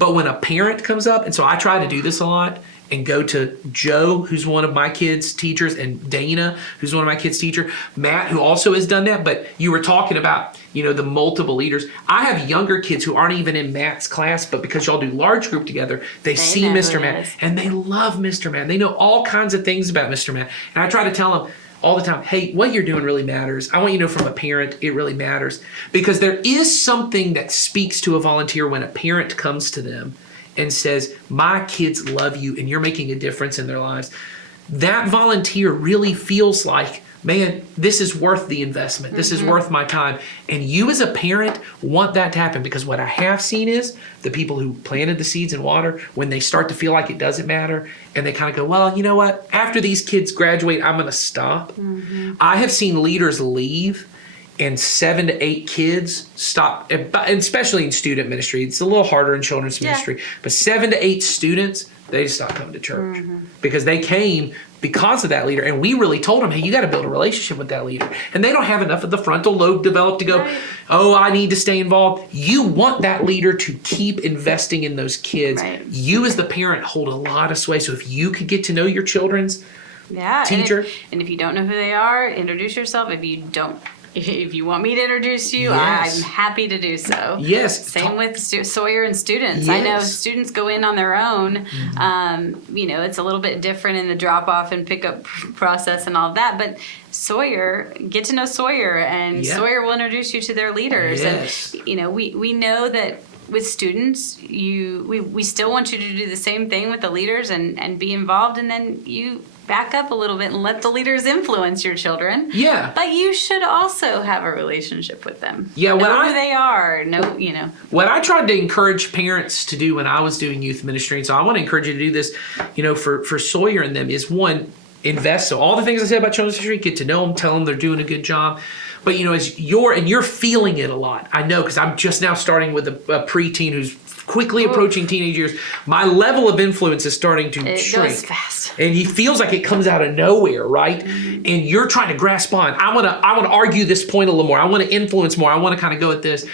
But when a parent comes up, and so I try to do this a lot, and go to Joe, who's one of my kids' teachers, and Dana, who's one of my kids' teacher, Matt, who also has done that. But you were talking about, the multiple leaders. I have younger kids who aren't even in Matt's class, but because y'all do large group together, they see know who Mr. it Matt, is. and they love Mr. Matt. They know all kinds of things about Mr. Matt. And I try to tell them all the time, hey, what you're doing really matters. I want you to know from a parent, it really matters. Because there is something that speaks to a volunteer when a parent comes to them and says, my kids love you and you're making a difference in their lives. That volunteer really feels like, man, this is worth the investment. This is worth my time. And you as a parent want that to happen, because what I have seen is the people who planted the seeds in water, when they start to feel like it doesn't matter and they kind of go, well, you know what? After these kids graduate, I'm going to stop. I have seen leaders leave and 7 to 8 kids stop, and especially in student ministry. It's a little harder in children's ministry, but 7 to 8 students, they just stop coming to church because they came because of that leader. And we really told them, hey, you got to build a relationship with that leader. And they don't have enough of the frontal lobe developed to go, oh, I need to stay involved. You want that leader to keep investing in those kids. Right. You as the parent hold a lot of sway. So if you could get to know your children's teacher. And if you don't know who they are, introduce yourself. If you want me to introduce you, Yes. I'm happy to do so. Yes. Same with Sawyer and students. I know Yes. students go in on their own. It's a little bit different in the drop off and pickup process and all of that. But Sawyer, get to know Sawyer, and Yeah. Sawyer will introduce you to their leaders. Yes. And we know that with students, we still want you to do the same thing with the leaders and be involved, and then you back up a little bit and let the leaders influence your children. Yeah. But you should also have a relationship with them. Yeah, when know who they are. What I tried to encourage parents to do when I was doing youth ministry, and so I want to encourage you to do this, for Sawyer and them, is one, invest. So all the things I said about children's ministry, get to know them, tell them they're doing a good job. But as you're feeling it a lot. I know, because I'm just now starting with a preteen who's quickly approaching teenage years. My level of influence is starting to It shrink. goes fast. And he feels like it comes out of nowhere, right? And you're trying to grasp on. I want to argue this point a little more. I want to influence more. I want to kind of go at this.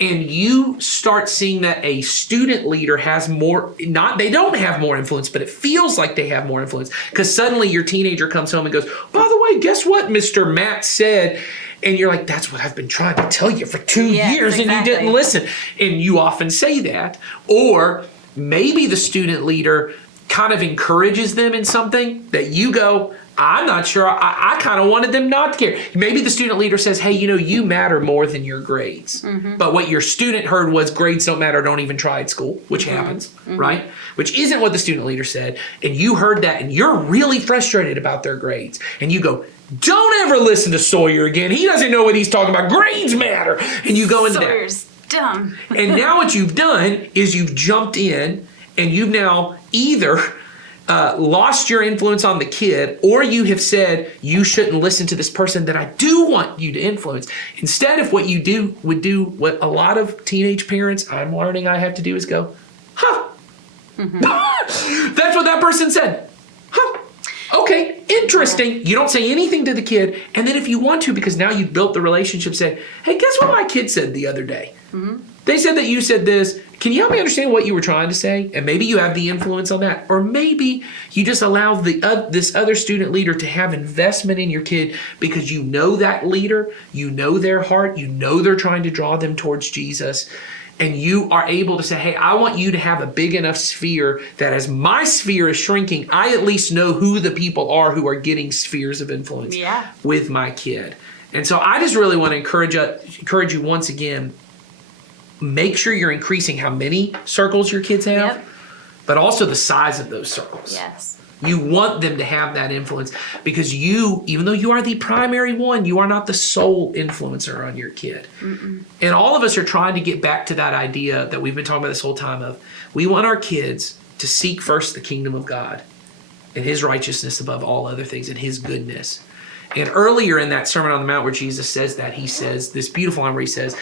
And you start seeing that a student leader has more, they don't have more influence, but it feels like they have more influence. Because suddenly your teenager comes home and goes, by the way, guess what Mr. Matt said? And you're like, that's what I've been trying to tell you for 2 years, and you didn't listen. And you often say that. Or maybe the student leader kind of encourages them in something that you go, I'm not sure. I kind of wanted them not to care. Maybe the student leader says, hey, you matter more than your grades. But what your student heard was grades don't matter, don't even try at school, which happens, right? Which isn't what the student leader said. And you heard that and you're really frustrated about their grades. And you go, don't ever listen to Sawyer again. He doesn't know what he's talking about. Grades matter. And you go into that. Sawyer's dumb. And now what you've done is you've jumped in and you've now either lost your influence on the kid, or you have said you shouldn't listen to this person that I do want you to influence. Instead of what you would do, what a lot of teenage parents I'm learning I have to do is go, huh. That's what that person said. Huh. Okay, interesting. You don't say anything to the kid. And then if you want to, because now you've built the relationship, say, hey, guess what my kid said the other day? They said that you said this. Can you help me understand what you were trying to say? And maybe you have the influence on that. Or maybe you just allow this other student leader to have investment in your kid because you know that leader, you know their heart, you know they're trying to draw them towards Jesus. And you are able to say, hey, I want you to have a big enough sphere that as my sphere is shrinking, I at least know who the people are who are getting spheres of influence with my kid. And so I just really want to encourage you once again, make sure you're increasing how many circles your kids have, Yep. but also the size of those circles. Yes. You want them to have that influence because even though you are the primary one, you are not the sole influencer on your kid. And all of us are trying to get back to that idea that we've been talking about this whole time of we want our kids to seek first the kingdom of God and his righteousness above all other things and his goodness. And earlier in that Sermon on the Mount where Jesus says that, he says this beautiful line where he says,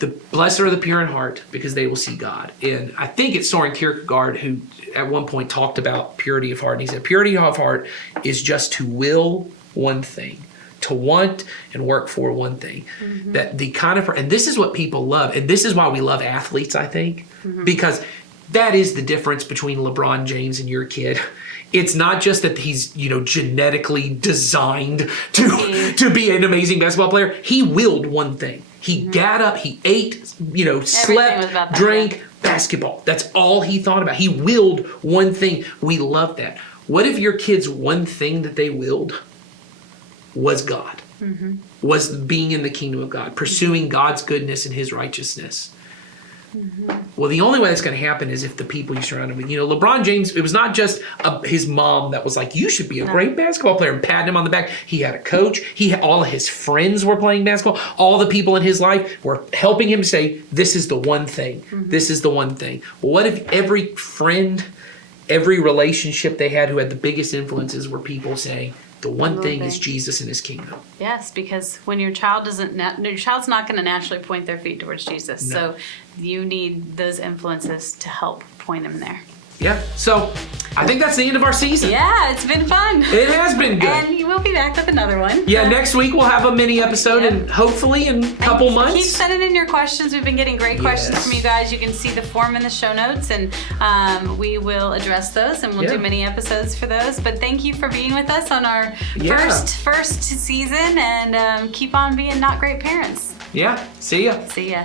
the blessed are the pure in heart because they will see God. And I think it's Soren Kierkegaard who at one point talked about purity of heart. And he said, purity of heart is just to will one thing, to want and work for one thing. That the kind of, and this is what people love. And this is why we love athletes, I think, because that is the difference between LeBron James and your kid. It's not just that he's, genetically designed to be an amazing basketball player. He willed one thing. He got up, he ate, was about slept, that, drank, basketball. That's all he thought about. He willed one thing. We love that. What if your kids' one thing that they willed was God? Was being in the kingdom of God, pursuing God's goodness and his righteousness. Well, the only way that's going to happen is if the people you surround him with. LeBron James, it was not just his mom that was like, you should be a great basketball player and patting him on the back. He had a coach. All of his friends were playing basketball. All the people in his life were helping him say, this is the one thing. This is the one thing. Well, what if every friend, every relationship they had who had the biggest influences were people saying, the one thing is Jesus and his kingdom. Yes, because when your child's not going to naturally point their feet towards Jesus. No. So you need those influences to help point them there. Yeah. So I think that's the end of our season. Yeah, it's been fun. It has been good. And you will be back with another one. Yeah, next week we'll have a mini episode and hopefully in a couple months. Keep sending in your questions. We've been getting great questions Yes. from you guys. You can see the form in the show notes and we will address those and we'll Yeah. do mini episodes for those. But thank you for being with us on our Yeah. first season and keep on being not great parents. Yeah. See ya. See ya.